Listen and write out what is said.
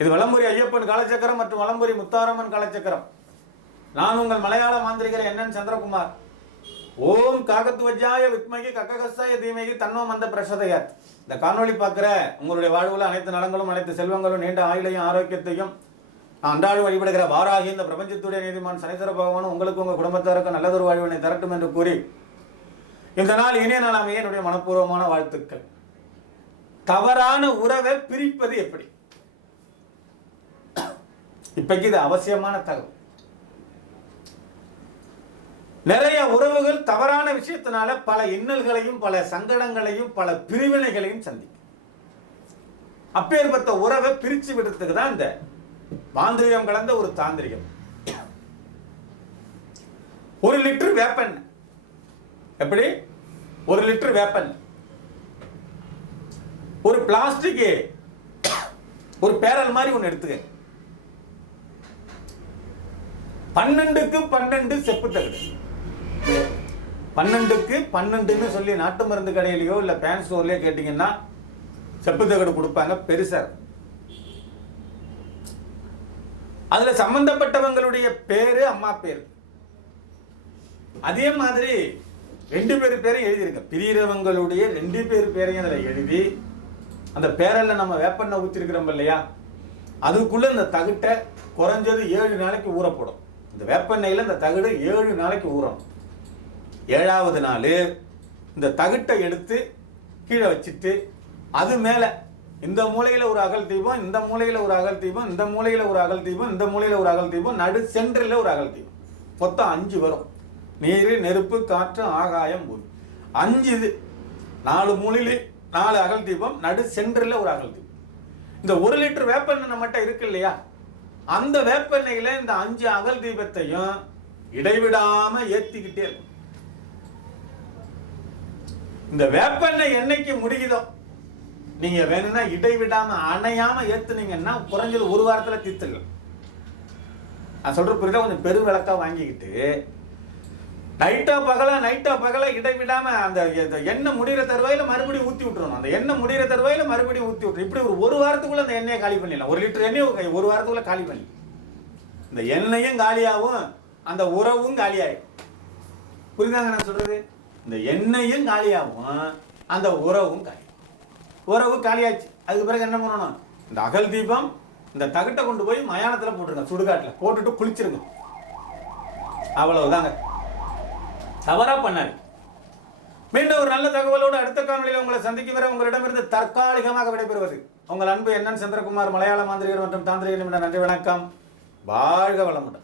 இது வலம்புரி ஐயப்பன் காலச்சக்கரம் மற்றும் வலம்புரி முத்தாரம்மன் காலச்சக்கரம். நான் உங்கள் மலையாள மாந்திரிகர் NN சந்திரகுமார். ஓம் காகத்துவஜாய வித்மகி கக்ககஸ்தாய தீமகி தன்னோ மந்த பிரசோதயாத். இந்த காணொளி பார்க்குற உங்களுடைய வாழ்வில் அனைத்து நலங்களும் அனைத்து செல்வங்களும் நீண்ட ஆயுளையும் ஆரோக்கியத்தையும் அன்றாடம் வழிபடுகிற வாராகி இந்த பிரபஞ்சத்துடைய நீதிமான் சனீஸ்வர பகவான் உங்களுக்கு உங்கள் குடும்பத்தாருக்கு நல்லதொரு வாழ்வினை தரட்டும் என்று கூறி இந்த நாள் இனிய நாள் அமைய என்னுடைய மனப்பூர்வமான வாழ்த்துக்கள். தவறான உறவை பிரிப்பது எப்படி? இப்பைக்கு இது அவசியமான தகவல். நிறைய உறவுகள் தவறான விஷயத்தினால பல இன்னல்களையும் பல சங்கடங்களையும் பல பிரிவினைகளையும் சந்திக்கும். அப்பேற்பட்ட உறவை பிரிச்சு விடுறதுக்கு தான் இந்த மாந்திரிகம் கலந்த ஒரு தாந்திரிகம். 1 லிட்டர் வேப்பெண்ணெய். எப்படி? 1 லிட்டர் வேப்பெண்ணெய், ஒரு பிளாஸ்டிக் ஒரு பேரல் மாதிரி ஒன்று எடுத்துக்க. 12க்கு 12 செப்பு தகடு. 12க்கு 12ன்னு சொல்லி நாட்டு மருந்து கடையிலையோ இல்லை பேன் ஸ்டோர்லயோ கேட்டீங்கன்னா செப்பு தகடு கொடுப்பாங்க, பெருசா. அதுல சம்பந்தப்பட்டவங்களுடைய பேரு, அம்மா பேரு. அதே மாதிரி 2 பேர் பேரையும் எழுதியிருக்க. பிரியறவங்களுடைய 2 பேர் பேரையும் அதில் எழுதி அந்த பேரல்ல நம்ம வேப்பெண்ணெய் ஊற்றிருக்கிறோம் இல்லையா, அதுக்குள்ள இந்த தகுட்டை குறைஞ்சது 7 நாளைக்கு ஊறப்படும். இந்த வேப்பெண்ணெயில் இந்த தகுடு 7 நாளைக்கு ஊறும். 7வது நாள் இந்த தகுட்டை எடுத்து கீழே வச்சுட்டு அது மேலே இந்த மூலையில் ஒரு அகல் தீபம், இந்த மூலையில் ஒரு அகல் தீபம், இந்த மூலையில் ஒரு அகல் தீபம், இந்த மூலையில் ஒரு அகல் தீபம், நடு சென்டரில் ஒரு அகல் தீபம். மொத்தம் 5 வரும். நீர், நெருப்பு, காற்று, ஆகாயம், பூமி. 5 இது. 4 மூலையிலே 4 அகல் தீபம், நடு சென்டரில் ஒரு அகல் தீபம். இந்த 1 லிட்டர் வேப்பெண்ணெய் நம்மகிட்ட இருக்கு இல்லையா, அந்த வேப்பெண்ணெயில இந்த 5 அகல் தீபத்தையும் இடைவிடாம ஏத்திக்கிட்டே இருக்கும். இந்த வேப்பெண்ணெய் என்னைக்கு முடியுதோ நீங்க வேணும்னா இடைவிடாம அணையாம ஏத்துனீங்கன்னா குறைஞ்சது 1 வாரத்துல தீர்த்துடலாம். நான் சொல்ற புரியுதா? கொஞ்சம் பெரும் விளக்கா வாங்கிக்கிட்டு நைட்டா பகலா இடைவிடாம அந்த எண்ணெய் முடிகிற தருவாயில மறுபடியும் ஊற்றி விட்டுருணும். அந்த எண்ணெய் முடிகிற தருவாயில மறுபடியும் ஊற்றி விட்டுரும். இப்படி ஒரு வாரத்துக்குள்ள அந்த எண்ணெயை காலி பண்ணிடலாம். 1 லிட்டர் எண்ணெய் 1 வாரத்துக்குள்ள காலி பண்ணி இந்த எண்ணெயும் காலியாகும், அந்த உறவும் காலியாகும். புரியுதாங்க நான் சொல்றது? இந்த எண்ணெயும் காலியாகும், அந்த உறவும் காலி. உறவு காலியாச்சு. அதுக்கு பிறகு என்ன பண்ணணும்? இந்த அகல் தீபம் இந்த தகுட்டை கொண்டு போய் மயானத்தில் போட்டுருங்க, சுடுகாட்டில் போட்டுட்டு குளிச்சிருங்க. அவ்வளவுதாங்க. தவறா பண்ணாரு. மீண்டும் ஒரு நல்ல தகவலோடு அடுத்த காணொலியில் உங்களை சந்திக்கும் வரை உங்களிடமிருந்து தற்காலிகமாக விடைபெறுவது உங்கள் அன்பு NN சந்திரகுமார், மலையாள மாந்திரிகர் மற்றும் தாந்திரிகர். நன்றி, வணக்கம். வாழ்க வளமுடன்.